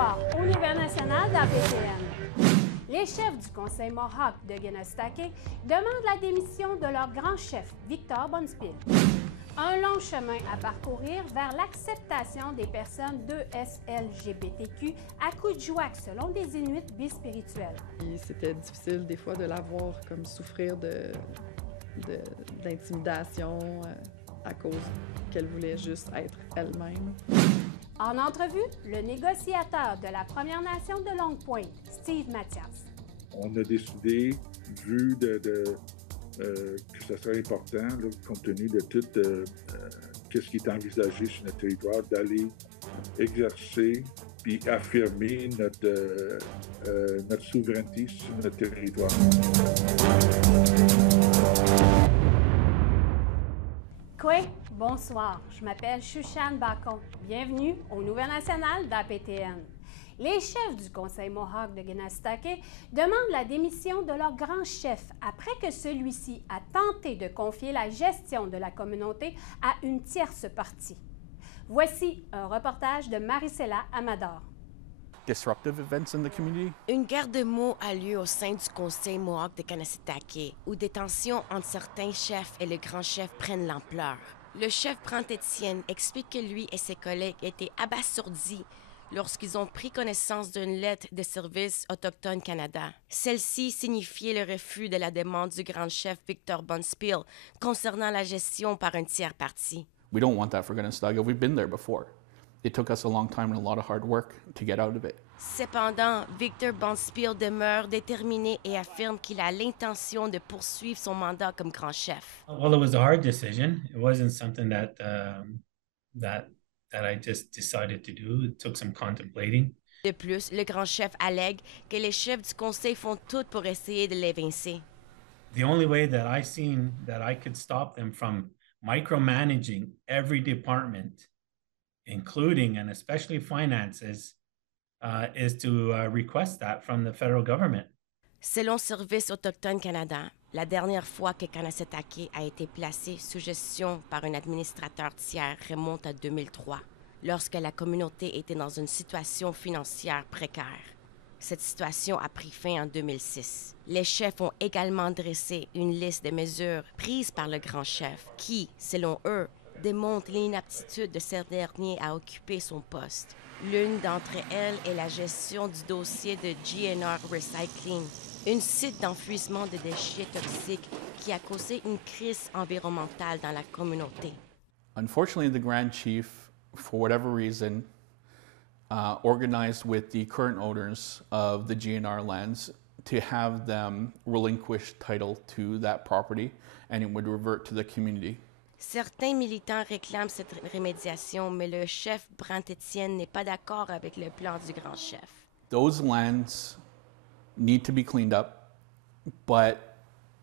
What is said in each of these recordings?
soir, aux Nouvelles nationales d'APTN. Les chefs du Conseil Mohawk de Kanesatake demandent la démission de leur grand chef, Victor Bonspiel. Un long chemin à parcourir vers l'acceptation des personnes 2SLGBTQ à coups de joie, selon des Inuits bispirituels. C'était difficile des fois de la voir comme souffrir d'intimidation à cause qu'elle voulait juste être elle-même. En entrevue, le négociateur de la Première Nation de Longue Pointe, Steve Mathias. On a décidé, vu que ce serait important, là, compte tenu de tout ce qui est envisagé sur notre territoire, d'aller exercer puis affirmer notre souveraineté sur notre territoire. Kwe, bonsoir. Je m'appelle Shushan Bacon. Bienvenue aux Nouvelles nationales d'APTN. Les chefs du Conseil Mohawk de Kanesatake demandent la démission de leur grand chef après que celui-ci a tenté de confier la gestion de la communauté à une tierce partie. Voici un reportage de Maricela Amador. Disruptive events in the community. Une guerre de mots a lieu au sein du Conseil Mohawk de Kanesatake, où des tensions entre certains chefs et le grand chef prennent l'ampleur. Le chef Brant-Étienne explique que lui et ses collègues étaient abasourdis lorsqu'ils ont pris connaissance d'une lettre de Service autochtone Canada. Celle-ci signifiait le refus de la demande du grand chef Victor Bonspiel concernant la gestion par un tiers parti. We don't want that for Kanesatake. We've been there before. It took us a long time and a lot of hard work to get out of it. Cependant, Victor Bonspiel demeure déterminé et affirme qu'il a l'intention de poursuivre son mandat comme grand chef. Well, it was a hard decision. It wasn't something that I just decided to do. It took some contemplating. De plus, le grand chef allègue que les chefs du conseil font tout pour essayer de l'évincer. The only way that I seen that I could stop them from micromanaging every department, including and especially finances, is to request that from the federal government. Selon Service autochtone Canada, la dernière fois que Kanesatake a été placé sous gestion par un administrateur tiers remonte à 2003, lorsque la communauté était dans une situation financière précaire. Cette situation a pris fin en 2006. Les chefs ont également dressé une liste de mesures prises par le grand chef qui, selon eux, démontre l'inaptitude de ce dernier à occuper son poste. L'une d'entre elles est la gestion du dossier de GNR Recycling, un site d'enfouissement de déchets toxiques qui a causé une crise environnementale dans la communauté. Unfortunately, the Grand Chief, for whatever reason, organized with the current owners of the GNR lands to have them relinquish title to that property, and it would revert to the community. Certains militants réclament cette remédiation, mais le chef Brant-Étienne n'est pas d'accord avec le plan du grand chef. Those lands need to be cleaned up, but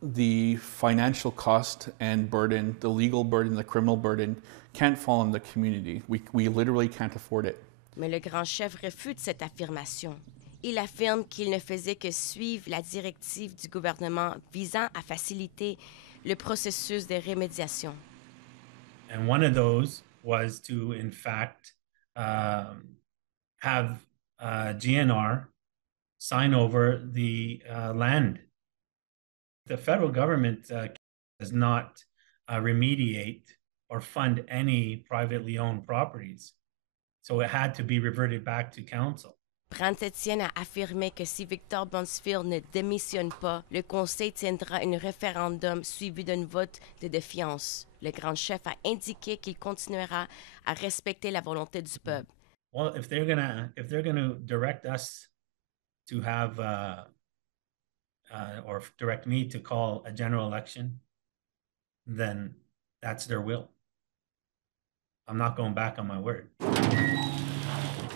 the financial cost and burden, the legal burden, the criminal burden, can't fall on the community. We literally can't afford it. Mais le grand chef refute cette affirmation. Il affirme qu'il ne faisait que suivre la directive du gouvernement visant à faciliter le processus de remédiation. And one of those was to, in fact, have GNR sign over the land. The federal government does not remediate or fund any privately owned properties. So it had to be reverted back to council. Brant-Étienne a affirmé que si Victor Bonspiel ne démissionne pas, le Conseil tiendra un référendum suivi d'un vote de défiance. Le grand chef a indiqué qu'il continuera à respecter la volonté du peuple. Well, if they're gonna direct us to have or direct me to call a general election, then that's their will. I'm not going back on my word.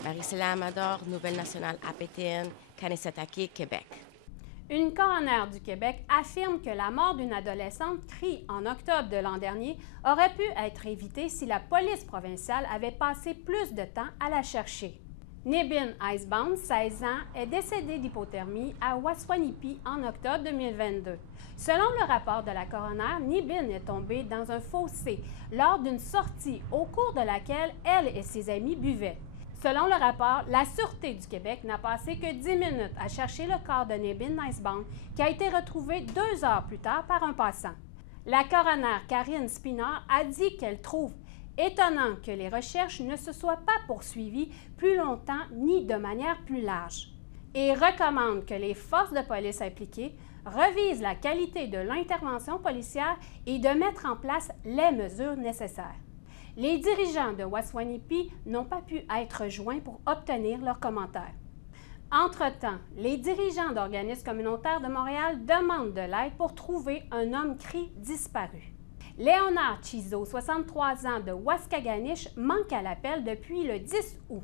Maricela Amador, Nouvelles nationales APTN, Kanesatake, Québec. Une coroner du Québec affirme que la mort d'une adolescente, Cree, en octobre de l'an dernier, aurait pu être évitée si la police provinciale avait passé plus de temps à la chercher. Nibin Icebound, 16 ans, est décédée d'hypothermie à Waswanipi en octobre 2022. Selon le rapport de la coroner, Nibin est tombée dans un fossé lors d'une sortie au cours de laquelle elle et ses amis buvaient. Selon le rapport, la Sûreté du Québec n'a passé que 10 minutes à chercher le corps de Nebin Nicebound, qui a été retrouvé 2 heures plus tard par un passant. La coroner Karine Spinard a dit qu'elle trouve étonnant que les recherches ne se soient pas poursuivies plus longtemps ni de manière plus large, et recommande que les forces de police impliquées revisent la qualité de l'intervention policière et de mettre en place les mesures nécessaires. Les dirigeants de Waswanipi n'ont pas pu être joints pour obtenir leurs commentaires. Entre-temps, les dirigeants d'organismes communautaires de Montréal demandent de l'aide pour trouver un homme cri disparu. Léonard Chizo, 63 ans, de Waskaganish, manque à l'appel depuis le 10 août.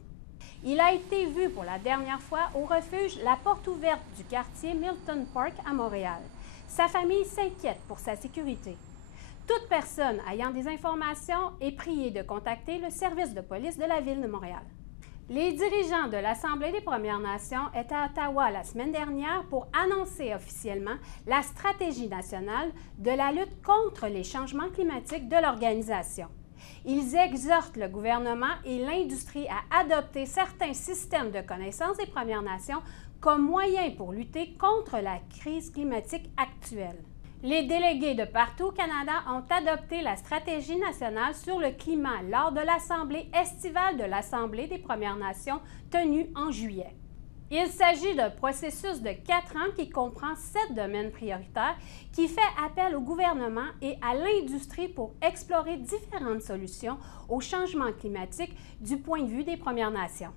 Il a été vu pour la dernière fois au refuge La Porte Ouverte du quartier Milton Park à Montréal. Sa famille s'inquiète pour sa sécurité. Toute personne ayant des informations est priée de contacter le service de police de la Ville de Montréal. Les dirigeants de l'Assemblée des Premières Nations étaient à Ottawa la semaine dernière pour annoncer officiellement la stratégie nationale de la lutte contre les changements climatiques de l'organisation. Ils exhortent le gouvernement et l'industrie à adopter certains systèmes de connaissance des Premières Nations comme moyen pour lutter contre la crise climatique actuelle. Les délégués de partout au Canada ont adopté la stratégie nationale sur le climat lors de l'Assemblée estivale de l'Assemblée des Premières Nations tenue en juillet. Il s'agit d'un processus de 4 ans qui comprend 7 domaines prioritaires qui fait appel au gouvernement et à l'industrie pour explorer différentes solutions au changement climatique du point de vue des Premières Nations.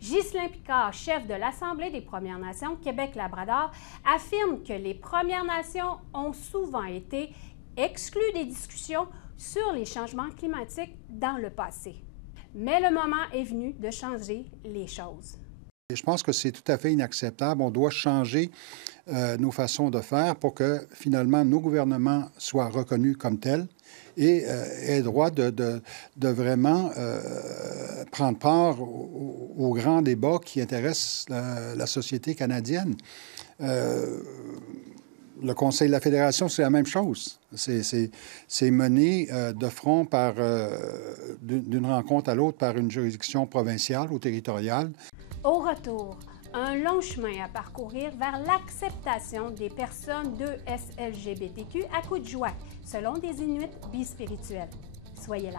Ghislain Picard, chef de l'Assemblée des Premières Nations Québec-Labrador, affirme que les Premières Nations ont souvent été exclues des discussions sur les changements climatiques dans le passé. Mais le moment est venu de changer les choses. Je pense que c'est tout à fait inacceptable. On doit changer nos façons de faire pour que finalement nos gouvernements soient reconnus comme tels et aient droit de vraiment prendre part aux grands débats qui intéressent la société canadienne. Le Conseil de la Fédération, c'est la même chose. C'est mené de front d'une rencontre à l'autre par une juridiction provinciale ou territoriale. Au retour, un long chemin à parcourir vers l'acceptation des personnes 2S-LGBTQ à Coudjouac, selon des Inuits bispirituels. Soyez là.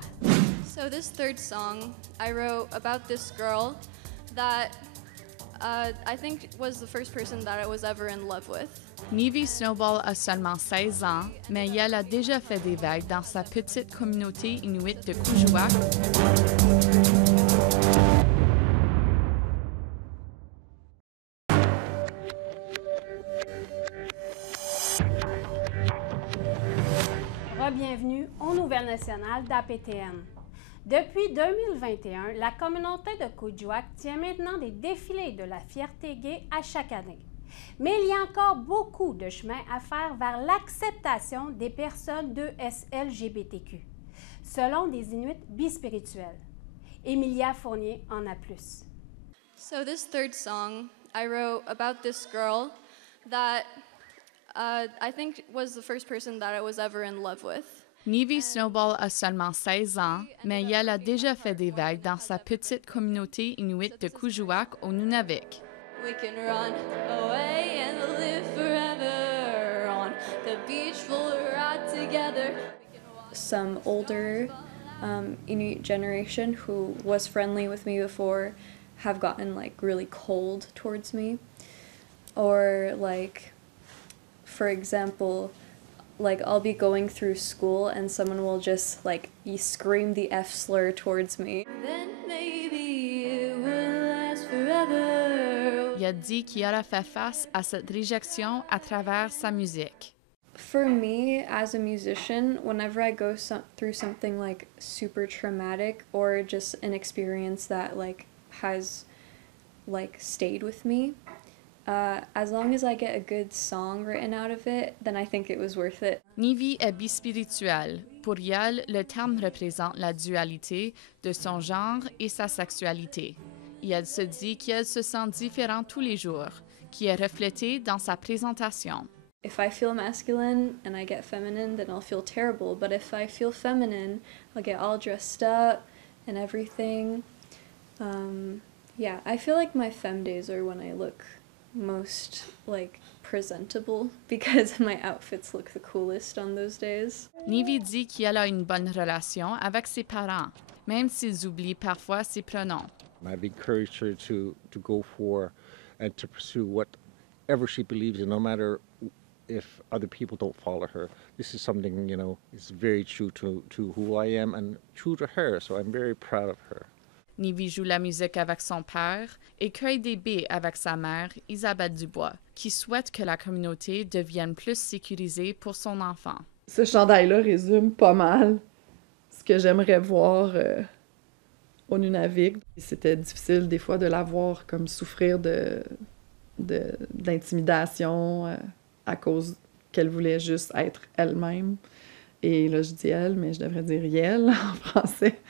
So this third song I wrote about this girl that I think was the first person that I was ever in love with. Nivi Snowball a seulement 16 ans, mais elle a déjà fait des vagues dans sa petite communauté inuit de Coudjouac. Bienvenue aux Nouvelles nationales d'APTN. Depuis 2021, la communauté de Coudjouac tient maintenant des défilés de la fierté gay à chaque année. Mais il y a encore beaucoup de chemin à faire vers l'acceptation des personnes 2S-LGBTQ, selon des Inuits bispirituels. Emilia Fournier en a plus. So this third song I wrote about this girl that I think was the first person that I was ever in love with. Nivi Snowball a seulement 16 ans, mais elle a déjà fait des vagues dans sa petite communauté inuit de Coudjouac au Nunavik. We can run away and live forever on the beach, we'll ride together. Some older Inuit generation who was friendly with me before have gotten like really cold towards me, or like, for example, like I'll be going through school and someone will just like scream the F slur towards me. Then maybe it will last forever. Il a dit qu'il a fait face à cette réjection à travers sa musique. For me, as a musician, whenever I go through something like super traumatic or just an experience that like has like stayed with me, as long as I get a good song written out of it, then I think it was worth it. Nivi est bispirituelle. Pour elle, le terme représente la dualité de son genre et sa sexualité. Et elle se dit qu'elle se sent différente tous les jours, qui est reflété dans sa présentation. If I feel masculine and I get feminine, then I'll feel terrible. But if I feel feminine, I'll get all dressed up and everything. Yeah, I feel like my femme days are when I look most like presentable because my outfits look the coolest on those days. Nivi dit qu'elle a une bonne relation avec ses parents, même s'ils oublient parfois ses pronoms. I've encouraged her to go for and to pursue whatever she believes in, no matter if other people don't follow her. This is something, you know, is very true to who I am and true to her, so I'm very proud of her. Nivi joue la musique avec son père et cueille des baies avec sa mère, Isabelle Dubois, qui souhaite que la communauté devienne plus sécurisée pour son enfant. Ce chandail-là résume pas mal ce que j'aimerais voir au Nunavik. C'était difficile des fois de la voir comme souffrir d'intimidation à cause qu'elle voulait juste être elle-même. Et là, je dis elle, mais je devrais dire yel en français.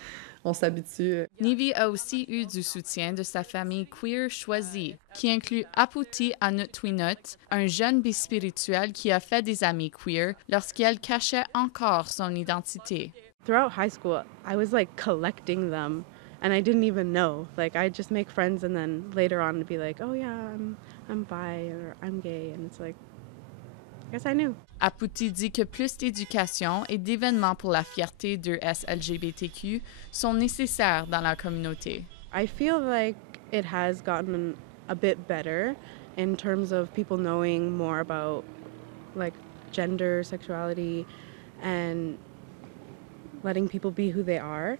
On s'habitue. Nivi a aussi eu du soutien de sa famille queer choisie, qui inclut Aputi Anutwinut, un jeune bispirituel qui a fait des amis queer lorsqu'elle cachait encore son identité. Throughout high school, I was like collecting them, and I didn't even know. Like I'd just make friends, and then later on to be like, oh yeah, I'm bi or I'm gay, and it's like, I guess I knew. Aputi dit que plus d'éducation et d'événements pour la fierté de LGBTQ sont nécessaires dans la communauté. I feel like it has gotten a bit better in terms of people knowing more about like gender, sexuality, and letting people be who they are.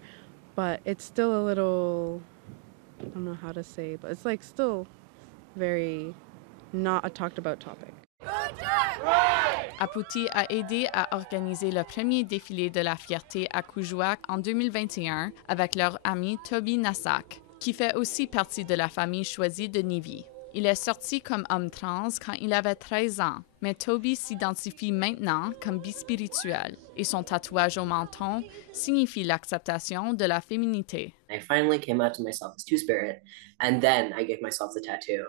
But it's still a little, I don't know how to say, but it's like still very not a talked about topic. Aputi a aidé à organiser le premier défilé de la fierté à Kuujjuaq en 2021 avec leur ami Toby Nassak, qui fait aussi partie de la famille choisie de Nivi. Il est sorti comme homme trans quand il avait 13 ans, mais Toby s'identifie maintenant comme bispirituel et son tatouage au menton signifie l'acceptation de la féminité. I finally came out to myself as Two-Spirit, and then I gave myself the tattoo.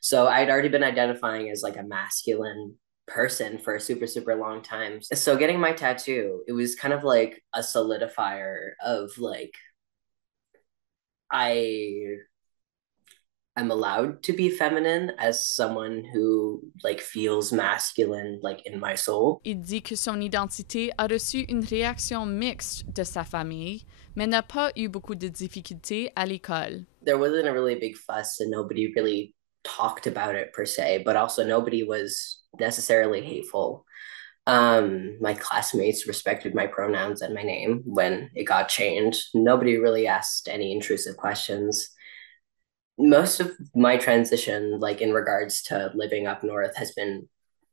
So I'd already been identifying as like a masculine person for a super, super long time. So getting my tattoo, it was kind of like a solidifier of like, I'm allowed to be feminine as someone who like feels masculine like in my soul. Il dit que son identité a reçu une réaction mixte de sa famille, mais n'a pas eu beaucoup de difficultés à l'école. There wasn't a really big fuss and nobody really talked about it per se, but also nobody was necessarily hateful. My classmates respected my pronouns and my name when it got changed. Nobody really asked any intrusive questions. Most of my transition, like in regards to living up north, has been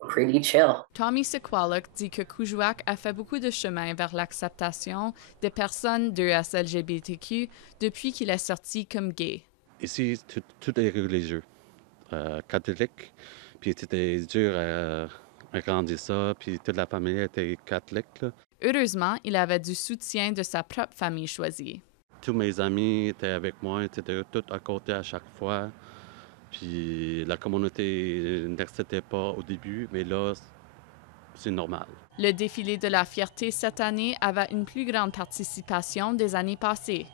pretty chill. Tommy Sequaluk dit que Kuujjuaq a fait beaucoup de chemin vers l'acceptation des personnes de LGBTQ depuis qu'il est sorti comme gay. Ici, tout est religieux. Catholique, puis c'était dur à grandir ça, puis toute la famille était catholique. Là. Heureusement, il avait du soutien de sa propre famille choisie. Tous mes amis étaient avec moi, étaient tous à côté à chaque fois, puis la communauté n'acceptait pas au début, mais là, c'est normal. Le défilé de la fierté cette année avait une plus grande participation des années passées,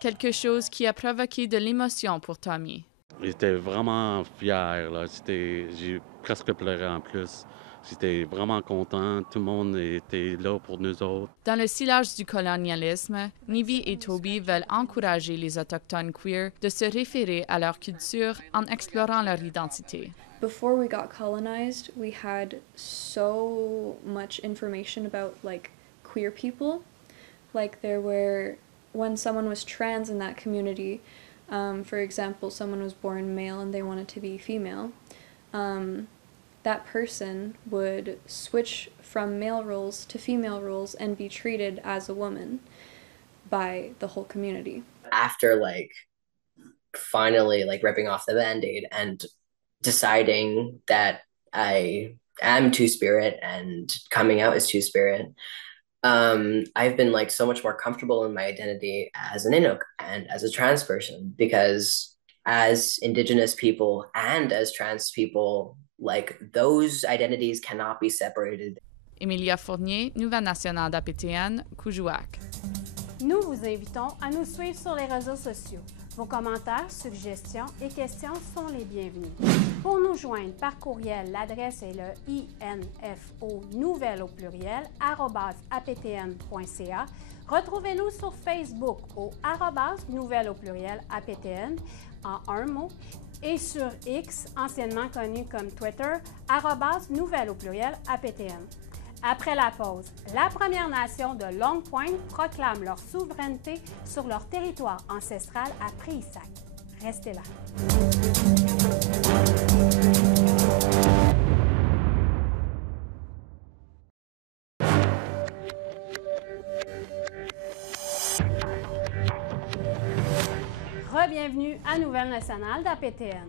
quelque chose qui a provoqué de l'émotion pour Tommy. J'étais vraiment fier, là. J'ai presque pleuré en plus. J'étais vraiment content. Tout le monde était là pour nous autres. Dans le sillage du colonialisme, Nivi et Toby veulent encourager les Autochtones queer de se référer à leur culture en explorant leur identité. Before we got colonized, we had so much information about like queer people. Like there were, when someone was trans in that community, for example, someone was born male and they wanted to be female, that person would switch from male roles to female roles and be treated as a woman by the whole community. After like finally like ripping off the Band-Aid and deciding that I am Two-Spirit and coming out as Two-Spirit, I've been like so much more comfortable in my identity as an Inuk and as a trans person, because as Indigenous people and as trans people, like those identities cannot be separated. Emilia Fournier, Nouvelle Nationale d'APTN, Kuujjuaq. Nous vous invitons à nous suivre sur les réseaux sociaux. Vos commentaires, suggestions et questions sont les bienvenus. Pour nous joindre par courriel, l'adresse est le info nouvelle au pluriel @aptn.ca. Retrouvez-nous sur Facebook au nouvelle au pluriel aptn en un mot et sur X, anciennement connu comme Twitter, nouvelle au pluriel aptn. Après la pause, la Première Nation de Long Point proclame leur souveraineté sur leur territoire ancestral à Priesac. Restez là. Re-bienvenue à Nouvelle Nationale d'APTN.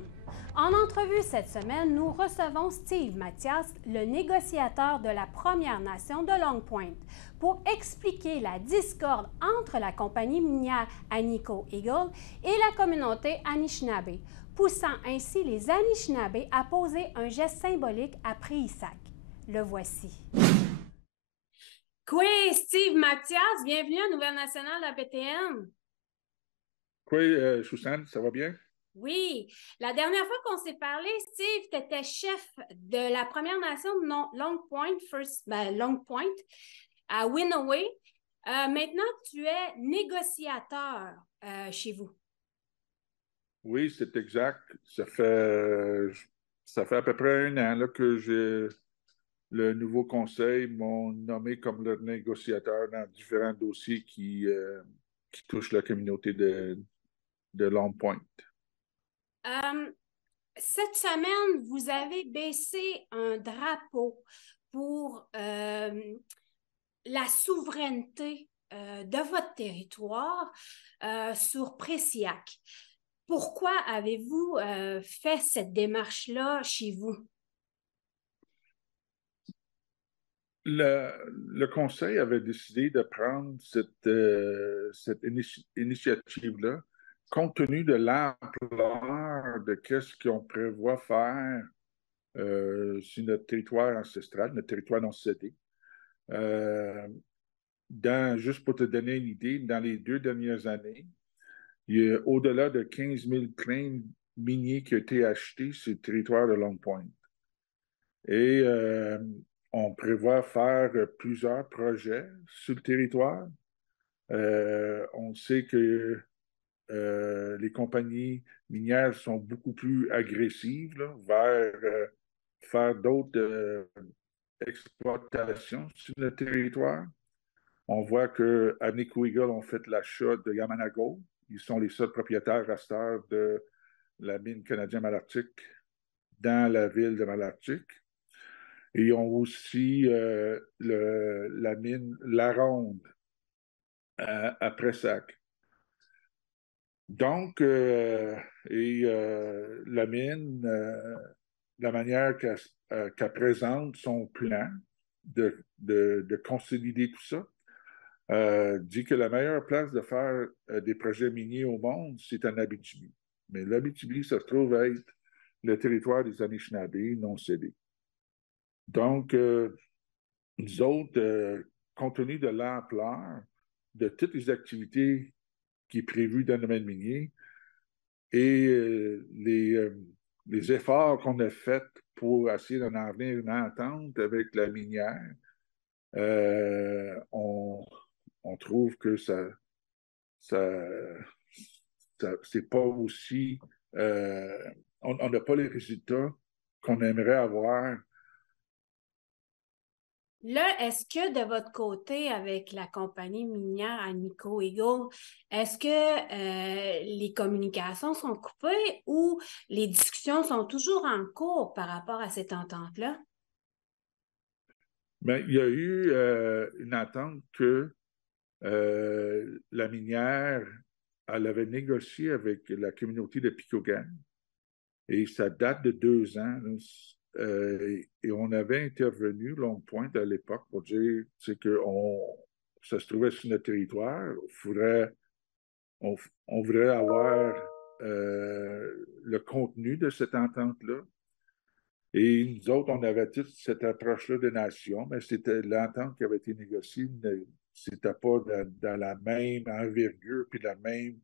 En entrevue cette semaine, nous recevons Steve Mathias, le négociateur de la Première Nation de Long Point, pour expliquer la discorde entre la compagnie minière Agnico Eagle et la communauté Anishinaabe, poussant ainsi les Anishinaabe à poser un geste symbolique à Priesac. Le voici. Quoi, Steve Mathias, bienvenue à Nouvelle Nationale d'APTN. Quoi, Susan, ça va bien? Oui, la dernière fois qu'on s'est parlé, Steve, tu étais chef de la Première Nation de Long Point à Winaway. Maintenant, tu es négociateur chez vous. Oui, c'est exact. Ça fait à peu près 1 an là, que le nouveau conseil m'a nommé comme le négociateur dans différents dossiers qui touchent la communauté de Long Point. Cette semaine, vous avez baissé un drapeau pour la souveraineté de votre territoire sur Priesac. Pourquoi avez-vous fait cette démarche-là chez vous? Le conseil avait décidé de prendre cette initiative-là compte tenu de l'ampleur de ce qu'on prévoit faire sur notre territoire ancestral, notre territoire non cédé. Juste pour te donner une idée, dans les 2 dernières années, il y a au-delà de 15 000 claims miniers qui ont été achetés sur le territoire de Long Point. Et on prévoit faire plusieurs projets sur le territoire. On sait que les compagnies minières sont beaucoup plus agressives là, vers faire d'autres exploitations sur le territoire. On voit que Agnico Eagle ont fait l'achat de Yamanago. Ils sont les seuls propriétaires à cette heure de la mine canadienne Malartic dans la ville de Malartic. Et ils ont aussi la mine La Ronde à Priesac. Donc, la mine, la manière qu'elle présente son plan de consolider tout ça, dit que la meilleure place de faire des projets miniers au monde, c'est en Abitibi. Mais l'Abitibi, ça se trouve être le territoire des Anishinaabe non cédés. Donc, nous autres, compte tenu de l'ampleur de toutes les activités qui est prévues dans le domaine minier et les efforts qu'on a faits pour essayer d'en venir une entente avec la minière, on trouve que ça c'est pas aussi... on n'a pas les résultats qu'on aimerait avoir. Là, est-ce que de votre côté, avec la compagnie minière Agnico Eagle, est-ce que les communications sont coupées ou les discussions sont toujours en cours par rapport à cette entente-là? Bien, il y a eu une entente que la minière, elle avait négocié avec la communauté de Picogan et ça date de 2 ans. Et on avait intervenu, Long Point, à l'époque, pour dire que ça se trouvait sur notre territoire. On voudrait avoir le contenu de cette entente-là. Et nous autres, on avait toute cette approche-là de nation, mais c'était l'entente qui avait été négociée c'était pas dans la même envergure puis la même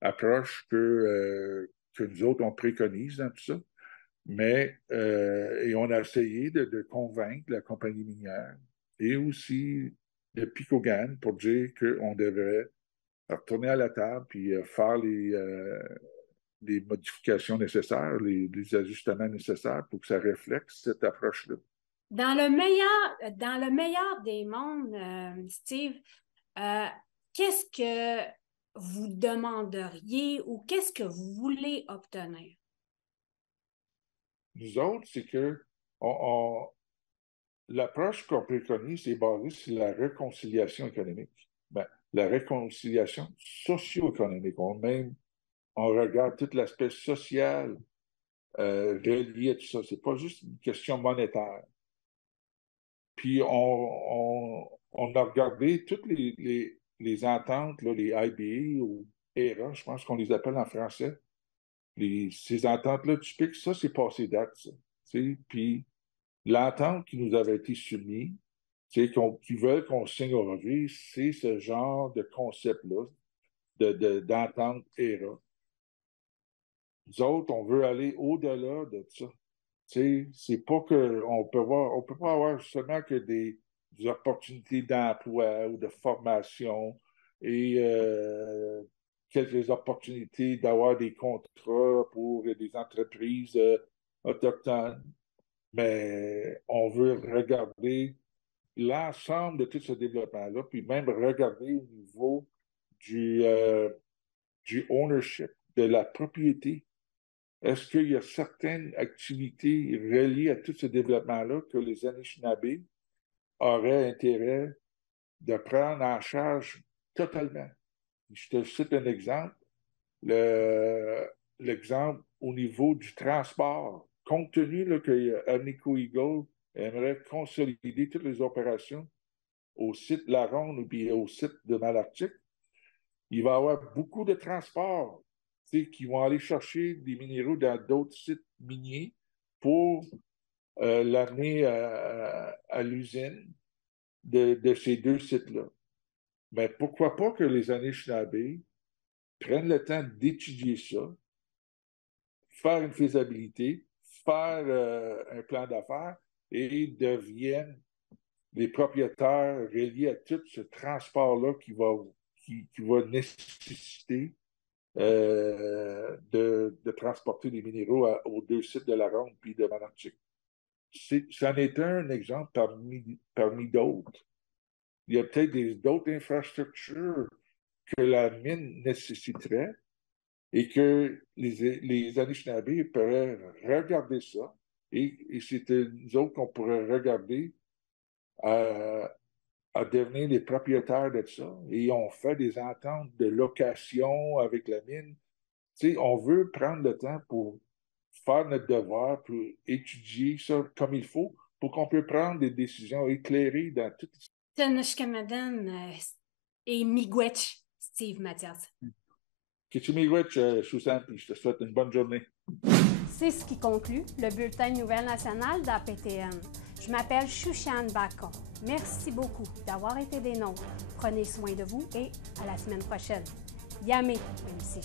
approche que nous autres, on préconise dans tout ça. Mais, et on a essayé de convaincre la compagnie minière et aussi de Picogan pour dire qu'on devrait retourner à la table puis faire les modifications nécessaires, les ajustements nécessaires pour que ça reflète cette approche-là. Dans le meilleur des mondes, Steve, qu'est-ce que vous demanderiez ou qu'est-ce que vous voulez obtenir? Nous autres, c'est que l'approche qu'on préconise est basée sur la réconciliation économique. Ben, la réconciliation socio-économique. On regarde tout l'aspect social relié à tout ça. C'est pas juste une question monétaire. Puis on a regardé toutes les ententes, là, les IBA ou ERA, je pense qu'on les appelle en français. Ces ententes-là, tu piques, ça, c'est passé date, ça. Puis l'entente qui nous avait été soumise, qui veulent qu'on signe aujourd'hui, c'est ce genre de concept-là, d'entente ERA. Nous autres, on veut aller au-delà de ça. C'est pas qu'on peut pas avoir seulement que des opportunités d'emploi ou de formation et quelques opportunités d'avoir des contrats pour des entreprises autochtones. Mais on veut regarder l'ensemble de tout ce développement-là, puis même regarder au niveau du ownership, de la propriété. Est-ce qu'il y a certaines activités reliées à tout ce développement-là que les Anishinaabe auraient intérêt de prendre en charge totalement? Je te cite un exemple. L'exemple au niveau du transport. Compte tenu là, que Agnico Eagle aimerait consolider toutes les opérations au site La Ronde ou puis au site de Malartic, il va y avoir beaucoup de transports qui vont aller chercher des minéraux dans d'autres sites miniers pour l'amener à l'usine de ces deux sites-là. Mais pourquoi pas que les Anishinaabe prennent le temps d'étudier ça, faire une faisabilité, faire un plan d'affaires et deviennent les propriétaires reliés à tout ce transport-là qui va nécessiter de transporter les minéraux aux deux sites de La Ronde puis de Malartic. C'en est un exemple parmi d'autres. Il y a peut-être d'autres infrastructures que la mine nécessiterait et que les Anishinaabe pourraient regarder ça et c'est nous autres qu'on pourrait regarder à devenir les propriétaires de ça. Et on fait des ententes de location avec la mine. On veut prendre le temps pour faire notre devoir, pour étudier ça comme il faut, pour qu'on puisse prendre des décisions éclairées dans tout ça. Tanashkamadan et Miigwech, Steve Mathias. Miigwech, Susan, puis je te souhaite une bonne journée. C'est ce qui conclut le bulletin de Nouvelles nationales d'APTN. Je m'appelle Shushan Bacon. Merci beaucoup d'avoir été des nôtres. Prenez soin de vous et à la semaine prochaine. Yamé, MC.